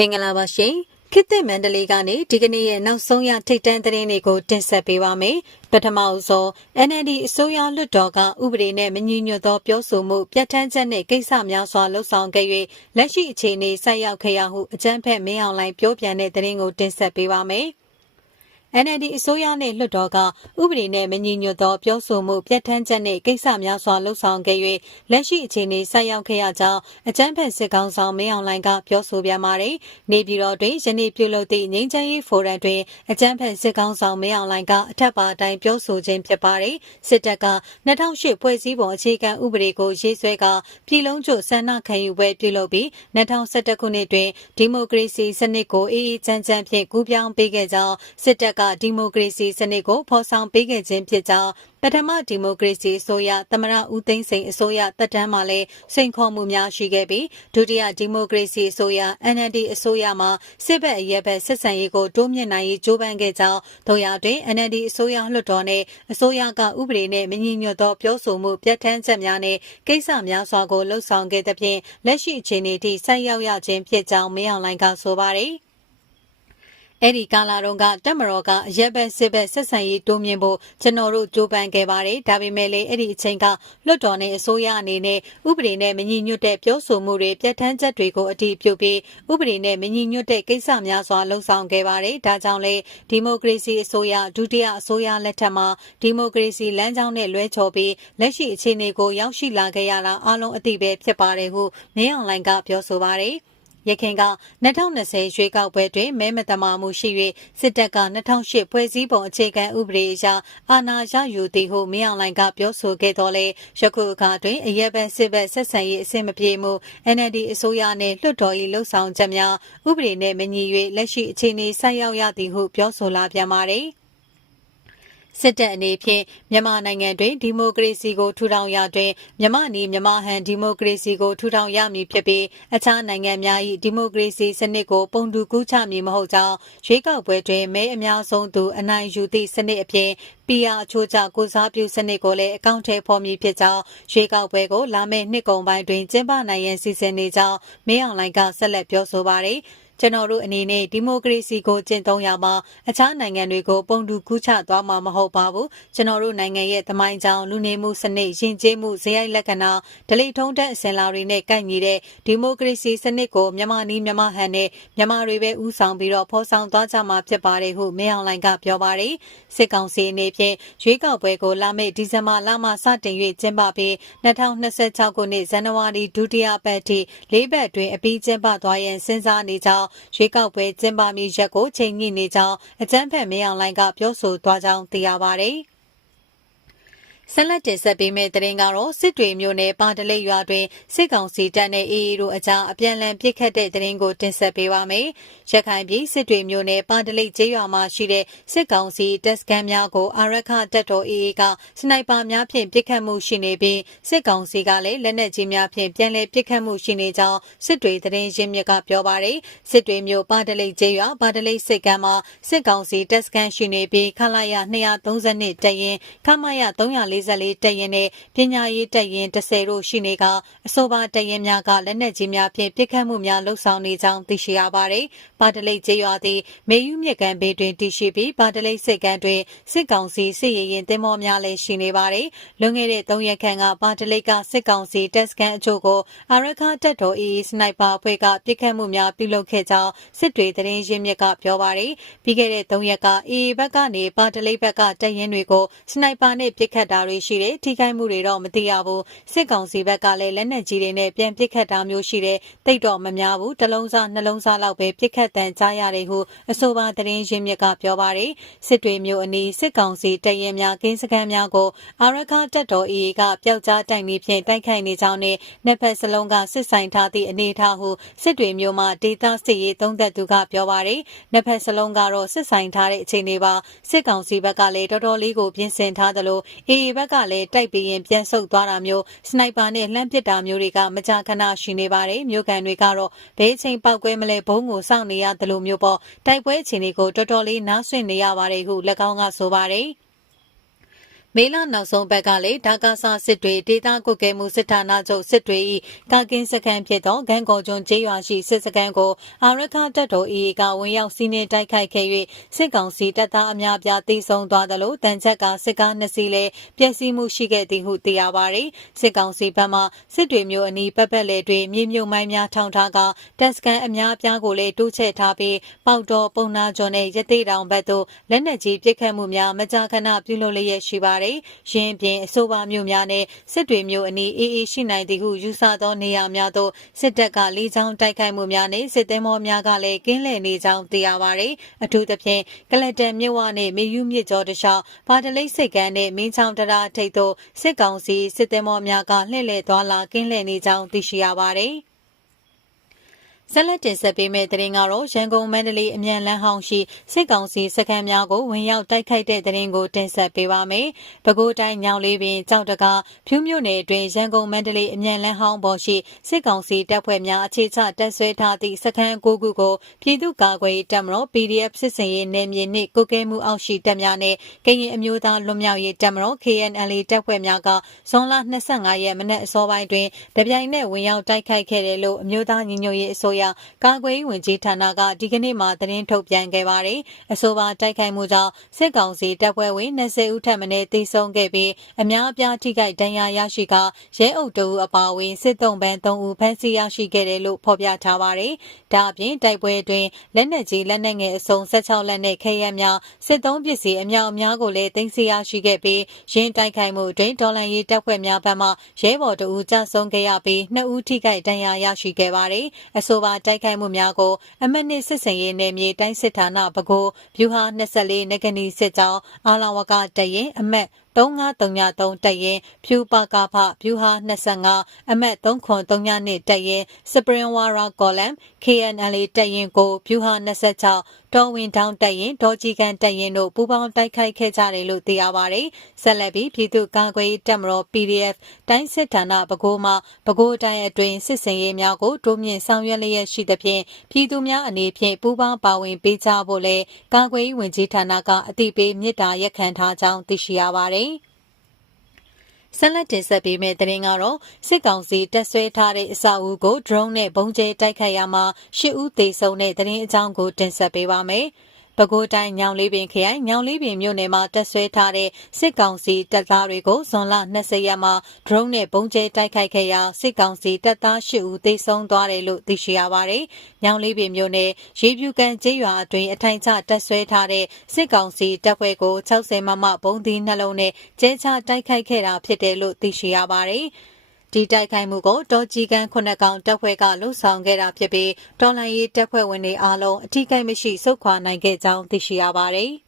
မင်္ဂလာပါရှင်ခေတ်သစ်မန္တလေးကနေဒီကနေ့ရဲ့နောက်ဆုံးရထိတ်တန့်သတင်းတွေကိုတင်ဆက်ပေးပါမယ်ပထမအဆုံး NLD အစိုးရလွှတ်တော်ကဥပဒေနဲ့မညီညွတ်သောပြောဆိုမှုပြဋ္ဌာန်းချက်နဲ့ကိစ္စများစွာလှုပ်ဆောင်ခဲ့၍လက်ရှိအခြေအနေဆက်ရောက်ခဲ့ရဟုအကြမ်းဖက်မင်းအောင်လှိုင်ပြောပြန်တဲ့သတင်းကိုတင်ဆက်ပေးပါမယ် NLD အစိုးရနဲ့လွှတ်တော်ကဥပဒေနဲ့မညီညွတ်သောပြောဆိုမှုပြဋ္ဌာန်းချက်နဲ့ကိစ္စများစွာလှုပ်ဆောင်ခဲ့၍လက်ရှိအခြေအနေဆက်ရောက်ခဲ့ရကြောင်းအကြမ်းဖက်စစ်ကောင်ဆောင်မင်းအောင်လှိုင်ကပြောဆိုပြန်ပါတယ်။နေပြည်တော်တွင်ယနေ့ပြုလုပ်သည့်ငြိမ်းချမ်းရေးဖိုရမ်တွင်အကြမ်းဖက်စစ်ကောင်ဆောင်မင်းအောင်လှိုင်ကအထက်ပါအတိုင်းပြောဆိုခြင်းဖြစ်ပါတယ်။စစ်တပ်က2008ဖွဲ့စည်းပုံအခြေခံဥပဒေကိုရေးဆွဲကပြည်လုံးကျွဆန္ဒခံယူပွဲပြုလုပ်ပြီး2011ခုနှစ်တွင်ဒီမိုကရေစီစနစ်ကိုအေးအေးချမ်းချမ်းဖြင့်ကူးပြောင်းပေးခဲ့ကြောင်းစစ်တပ်ကဒီမိုကရေစီစနစ်ကိုဖော်ဆောင်ပေးခဲ့ခြင်းဖြစ်ကြောင်းပထမဒီမိုကရေစီအစိုးရသမရဦးသိန်းစိန်အစိုးရတက်တမ်းမှာလည်းစိန်ခေါ်မှုများရှိခဲ့ပြီးဒုတိယဒီမိုကရေစီအစိုးရ NLD အစိုးရမှာစစ်ဘက်အရက်ဘက်ဆက်ဆံရေးကိုတိုးမြင့်နိုင်ရေးကြိုးပမ်းခဲ့ကြောင်းတို့ရတွင် NLD အစိုးရလွှတ်တော်နဲ့အစိုးရကဥပဒေနဲ့မညီညွတ်သောပြောဆိုမှုပြဋ္ဌာန်းချက်များနဲ့ကိစ္စများစွာကိုလှုပ်ဆောင်ခဲ့သဖြင့်လက်ရှိအခြေအနေထိဆက်ရောက်ရခြင်းဖြစ်ကြောင်းမင်းအောင်လှိုင်ကဆိုပါတယ် အဲ့ဒီကာလာတုန်းကတက်မတော်ကအရက်ဘက်စစ်ဘက်ဆက်ဆံရေးတိုးမြင့်ဖို့ကျွန်တော်တို့ကြိုးပမ်းခဲ့ပါတယ်ဒါပေမဲ့လည်းအဲ့ဒီအချိန်ကလွတ်တော်နဲ့အစိုးရအနေနဲ့ဥပဒေနဲ့မညီညွတ်တဲ့ပြောဆိုမှုတွေပြဋ္ဌာန်းချက်တွေကိုအတိပြုပြီးဥပဒေနဲ့မညီညွတ်တဲ့ကိစ္စများစွာလှုံ့ဆော်ခဲ့ပါတယ်ဒါကြောင့်လေဒီမိုကရေစီအစိုးရဒုတိယအစိုးရလက်ထက်မှာဒီမိုကရေစီလမ်းကြောင်းနဲ့လွဲချော်ပြီးလက်ရှိအခြေအနေကိုရောက်ရှိလာခဲ့ရတာအလုံးအသိပဲဖြစ်ပါတယ်ဟုမင်းအောင်လှိုင်ကပြောဆိုပါတယ် ရခင်က2020ရွေးကောက်ပွဲတွင်မဲမတမာမှုရှိ၍စစ်တပ်က2008ဖွဲ့စည်းပုံအခြေခံဥပဒေအရအာဏာရယူသည်ဟုမင်းအောင်လှိုင်ကပြောဆိုခဲ့တော်လဲယခုအခါတွင်အရက်ဘက်စစ်ဘက်ဆက်ဆံရေးအဆင်မပြေမှု NLD အစိုးရနှင့်လွှတ်တော်၏လှုပ်ဆောင်ချက်များဥပဒေနှင့်မညီ၍လက်ရှိအခြေအနေဆက်ရောက်ရသည်ဟုပြောဆိုလာပြန်ပါသည် စစ်တပ်အနေဖြင့်မြန်မာနိုင်ငံတွင်ဒီမိုကရေစီကိုထူထောင်ရာတွင်မြန်မာနီမြန်မာဟန်ဒီမိုကရေစီကိုထူထောင်ရမည်ဖြစ်ပြီးအခြားနိုင်ငံများ၏ဒီမိုကရေစီစနစ်ကိုပုံတူကူးချမည်မဟုတ်ကြောင်းရွေးကောက်ပွဲတွင်မဲအများဆုံးသူအနိုင်ယူသည့်စနစ်အပြင် PR အချိုးကျကိုစားပြုစနစ်ကိုလည်းအကောင့်ထဲဖော်မည်ဖြစ်ကြောင်းရွေးကောက်ပွဲကိုလာမယ့်နှစ်ကုန်ပိုင်းတွင်ကျင်းပနိုင်ရန်စီစဉ်နေကြောင်းမင်းအောင်လှိုင်ကဆက်လက်ပြောဆိုပါရယ် ကျွန်တော်တို့အနေနဲ့ဒီမိုကရေစီကိုကျင့်သုံးရမှာအခြားနိုင်ငံတွေကိုပုံတူကူးချသွားမှာမဟုတ်ပါဘူးကျွန်တော်တို့နိုင်ငံရဲ့သမိုင်းကြောင်းလူနေမှုစနစ်ယဉ်ကျေးမှုဇယိုက်လက္ခဏာဒလိထုံးတဲ့အစဉ်လာတွေနဲ့ကိုက်ညီတဲ့ဒီမိုကရေစီစနစ်ကိုမြန်မာနီးမြန်မာဟန်နဲ့မြန်မာတွေပဲဦးဆောင်ပြီးတော့ဖော်ဆောင်သွားကြမှာဖြစ်ပါတယ်ဟုမင်းအောင်လှိုင်ကပြောပါတယ်စစ်ကောင်စီအနေဖြင့်ရွေးကောက်ပွဲကိုလာမယ့်ဒီဇင်ဘာလမှစတင်၍ကျင်းပပြီး2026ခုနှစ်ဇန်နဝါရီဒုတိယပတ်ထိ၄ပတ်တွင်အပြီးကျင်းပသွားရန်စဉ်းစားနေကြောင်းရွေးကောက်ပွဲကျင်းပမည့်ရက်ကိုချိန်ညှိနေကြောင်းအကြမ်းဖက်မင်းအောင်လှိုင်ကပြောဆိုသွားကြောင်းသိရပါတယ်။ ဆက်လက်တင်ဆက်ပေးမယ့်သတင်းကတော့စစ်တွေမျိုးနယ်ပါတလိပ်ရွာတွင်စစ်ကောင်စီတပ်နဲ့အေအေတို့အကြားအပြန်အလှန်ပစ်ခတ်တဲ့သတင်းကိုတင်ဆက်ပေးပါမယ်။ရခိုင်ပြည်စစ်တွေမျိုးနယ်ပါတလိပ်ကျေးရွာမှာရှိတဲ့စစ်ကောင်စီတပ်စခန်းများကိုအာရခတပ်တော်အေအေကစနိုက်ပါများဖြင့်ပစ်ခတ်မှုရှိနေပြီးစစ်ကောင်စီကလည်းလက်နက်ကြီးများဖြင့်ပြန်လည်ပစ်ခတ်မှုရှိနေကြောင်းစစ်တွေသတင်းရင်းမြစ်ကပြောပါရယ်စစ်တွေမျိုးပါတလိပ်ကျေးရွာပါတလိပ်စစ်ကမ်းမှာစစ်ကောင်စီတပ်စခန်းရှိနေပြီးခလာရ232တရင်ခမရ340 44တပ်ရင်နဲ့ပညာရေးတပ်ရင်10တို့ရှိနေကအဆိုပါတပ်ရင်များကလက်နက်ကြီးများဖြင့်ပစ်ခတ်မှုများလှုပ်ဆောင်နေကြောင်းသိရှိရပါတယ်။ပါတလိတ်ကျေးရွာသည်မေယူမြစ်ကန်ဘေးတွင်တည်ရှိပြီးပါတလိတ်စိတ်ကန်တွင်စစ်ကောင်စီစစ်ရေးရင်တင်မောများလည်းရှိနေပါတယ်။လွန်ခဲ့တဲ့3ရက်ခန့်ကပါတလိတ်ကစစ်ကောင်စီတပ်စခန်းအချို့ကိုအာရခတပ်တော် AA စနိုက်ပါအဖွဲ့ကပစ်ခတ်မှုများပြုလုပ်ခဲ့ကြောင်းစစ်တွေသတင်းရင်းမြစ်ကပြောပါတယ်။ပြီးခဲ့တဲ့3ရက်က AA ဘက်ကနေပါတလိတ်ဘက်ကတပ်ရင်းတွေကိုစနိုက်ပါနဲ့ပစ်ခတ်တာတွေရှိတယ်ထိခိုက်မှုတွေတော့မသိရဘူးစစ်ကောင်စီဘက်ကလည်းလက်နက်ကြီးတွေနဲ့ပြန်ပစ်ခတ်တာမျိုးရှိတယ်တိတ်တော့မများဘူးတလုံးစားနှလုံးစားလောက်ပဲပစ်ခတ်တန်ကြားရတယ်ဟုအဆိုပါသတင်းရင်းမြစ်ကပြောပါတယ်စစ်တွေမျိုးအနီးစစ်ကောင်စီတရင်များကင်းစခန်းများကိုအာရခတက်တော် AA ကပျောက်ကြားတိုင်ပြီးဖြင့်တိုက်ခိုက်နေကြောင်းနဲ့နှစ်ဖက်စလုံးကစစ်ဆိုင်ထားသည့်အနေအထားဟုစစ်တွေမျိုးမှာဒေသစစ်ရေးသုံးသက်သူကပြောပါတယ်နှစ်ဖက်စလုံးကတော့စစ်ဆိုင်ထားတဲ့အခြေအနေပါစစ်ကောင်စီဘက်ကလည်းတော်တော်လေးကိုပြင်ဆင်ထားသလို AA ဘက်ကလည်းတိုက်ပြီးရင်ပြန်ဆုတ်သွားတာမျိုးစနိုက်ပါနဲ့လှမ်းပစ်တာမျိုးတွေကမကြာခဏရှိနေပါတယ်မြို့ကန်တွေကတော့ဘဲချင်းပောက်ကွဲမလဲဘုံကိုစောင့်နေရတယ်လို့မျိုးပေါ့တိုက်ပွဲအခြေအနေကိုတော်တော်လေးနားဆွင့်နေရပါတယ်ဟု၎င်းကဆိုပါတယ် မေလနောက်ဆုံးဘက်ကလည်းဒါကာဆာစစ်တွေဒေသကွက်ကဲမှုစစ်ဌာနချုပ်စစ်တွေ၏ကာကင်းစခန်းဖြစ်သောဂန်ကော်ကျွန်းကျေးရွာရှိစစ်စခန်းကိုအာရခတပ်တော် AA ကဝင်ရောက်စီးနင်းတိုက်ခိုက်ခဲ့၍စစ်ကောင်စီတပ်သားအများအပြားတိုက်ဆုံသွားသလိုတန်ချက်ကစစ်ကားနှစ်စီးလည်းပျက်စီးမှုရှိခဲ့သည်ဟုသိရပါသည်စစ်ကောင်စီဘက်မှစစ်တွေမျိုးအနီးပတ်ပတ်လည်တွင်မြေမြုပ်မိုင်းများထောင်ထားကတပ်စကန်အများအပြားကိုလည်းတိုးချဲ့ထားပြီးပေါက်တော်ပုံနာကျော်နဲ့ရသေးတောင်ဘက်သို့လက်နက်ကြီးပစ်ခတ်မှုများမကြာခဏပြုလုပ်လျက်ရှိပါတယ်။ရင်းပြင်အဆိုပါမျိုးများနဲ့စစ်တွေမျိုးအနီးအေးအေးရှိနိုင်သည်ဟုယူဆသောနေရာများသို့စစ်တပ်ကလေးချောင်းတိုက်ခိုက်မှုများနဲ့စစ်သည်မောများကလည်းကင်းလည်နေကြောင်းသိရပါတယ်။အထူးသဖြင့်ကလတန်မြစ်ဝနဲ့မေယူမြစ်ကျော်တခြားဘာတလိတ်စိတ်ကန်းနဲ့မင်းချောင်းတရာထိပ်သို့စစ်ကောင်စီစစ်သည်မောများကလှည့်လည်သွားလာကင်းလည်နေကြောင်းသိရှိရပါတယ်။ ဆက်လက်တင်ဆက်ပေးမယ့်သတင်းကတော့ရန်ကုန်မန္တလေးအမြန်လမ်းဟောင်းရှိစစ်ကောင်စီစခန်းများကိုဝင်ရောက်တိုက်ခိုက်တဲ့သတင်းကိုတင်ဆက်ပေးပါမယ်။ပဲခူးတိုင်းညောင်လေးပင်ကြောက်တကာဖြူးမြို့နယ်အတွင်းရန်ကုန်မန္တလေးအမြန်လမ်းဟောင်းပေါ်ရှိစစ်ကောင်စီတပ်ဖွဲ့များအခြေချတပ်ဆွဲထားသည့်စခန်း၉ခုကိုပြည်သူ့ကာကွယ်ရေးတပ်မတော် PDF စစ်စင်ရေးနယ်မြေနှင့်ကုကဲမှုအောက်ရှိတပ်များနဲ့ကရင်အမျိုးသားလွတ်မြောက်ရေးတပ်မတော် KNL တပ်ဖွဲ့များကဇွန်လ25ရက်မနက်အစောပိုင်းတွင်တပြိုင်နက်ဝင်ရောက်တိုက်ခိုက်ခဲ့တယ်လို့အမျိုးသားညီညွတ်ရေးအစိုးရကာကွယ်ရေးဝန်ကြီးဌာနကဒီကနေ့မှသတင်းထုတ်ပြန်ခဲ့ပါတယ်။အဆိုပါတိုက်ခိုက်မှုကြောင့်စစ်ကောင်စီတပ်ဖွဲ့ဝင်20ဦးထပ်မံတေဆုံးခဲ့ပြီးအများအပြားထိခိုက်ဒဏ်ရာရရှိကရဲအုပ်တအူအပါအဝင်စစ်တုံးပန်း3ဦးဖမ်းဆီးရရှိခဲ့တယ်လို့ဖော်ပြထားပါတယ်။ဒါအပြင်တိုက်ပွဲအတွင်းလက်နက်ကြီးလက်နက်ငယ်အစုံ16လက်နဲ့ခဲယမ်းများစစ်သုံးပစ္စည်းအများအများကိုလည်းတင်စီရရှိခဲ့ပြီးရင်းတိုက်ခိုက်မှုအတွင်းဒေါ်လာရေးတပ်ဖွဲ့များဘက်မှရဲဘော်တအူကြဆုံးခဲ့ရပြီး2ဦးထိခိုက်ဒဏ်ရာရရှိခဲ့ပါတယ်။အဆိုပါတိုက်ခိုက်မှုများကိုအမနစ်စစ်စင်ရေးနယ်မြေတိုင်းစစ်ဌာနပဲခူးဗျူဟာ24နဂနီစစ်ကြောင်းအာလဝကတရင်အမက်3933တက်ရင်ဖြူပါကာဖဖြူဟာ25အမတ်303နှစ်တက်ရင်စပရင်ဝါရာကောလမ် KNL တက်ရင်ကိုဖြူဟာ26တော်ဝင်တောင်းတက်ရင်ဒေါ်ကြီးကန်တက်ရင်တို့ပူးပေါင်းတိုက်ခိုက်ခဲ့ကြတယ်လို့သိရပါတယ်။ဆက်လက်ပြီးပြည်သူ့ကာကွယ်ရေးတပ်မတော် PDF တိုင်းစစ်ဌာနပဲခူးမှပဲခူးတိုင်းအတွင်းစစ်စင်ရေးများကိုတိုးမြင့်ဆောင်ရွက်လျက်ရှိသဖြင့်ပြည်သူများအနေဖြင့်ပူးပေါင်းပါဝင်ပေးကြဖို့လဲကာကွယ်ရေးဝန်ကြီးဌာနကအသိပေးမြစ်တာရက်ခံထားကြောင်းသိရှိရပါတယ်။ ဆက်လက်တင်ဆက်ပေးမယ့်သတင်းကတော့စစ်ကောင်စီတပ်ဆွဲထားတဲ့အဆောက်အဦကို drone နဲ့ပုံကျဲတိုက်ခိုက်ရမှာရှစ်ဦးသေဆုံးတဲ့သတင်းအကြောင်းကိုတင်ဆက်ပေးပါမယ်။ ပဲခူးတိုင်းညောင်လေးပင်ခရိုင်ညောင်လေးပင်မြို့နယ်မှာတပ်ဆွဲထားတဲ့စစ်ကောင်စီတပ်သားတွေကိုဇွန်လ20ရက်မှာ drone နဲ့ပုံကျဲတိုက်ခိုက်ခဲ့ရာစစ်ကောင်စီတပ်သား8ဦးသေဆုံးသွားတယ်လို့သိရှိရပါတယ်။ညောင်လေးပင်မြို့နယ်ရေပြူကန်ကျေးရွာအတွင်းအထိုင်ချတပ်ဆွဲထားတဲ့စစ်ကောင်စီတပ်ဖွဲ့ကို60မမဘုံသီးနှလုံးနဲ့ကျဲချတိုက်ခိုက်ခဲ့တာဖြစ်တယ်လို့သိရှိရပါတယ်။ ဒီတိုက်ခိုက်မှုကိုတော်ကြီးကန်ခုနှစ်ကောင်တပ်ဖွဲ့ကလှုပ်ဆောင်ခဲ့တာဖြစ်ပြီးတော်လှန်ရေးတပ်ဖွဲ့ဝင်တွေအားလုံးအထိကိမရှိစုခွာနိုင်ခဲ့ကြောင်းသိရှိရပါတယ်။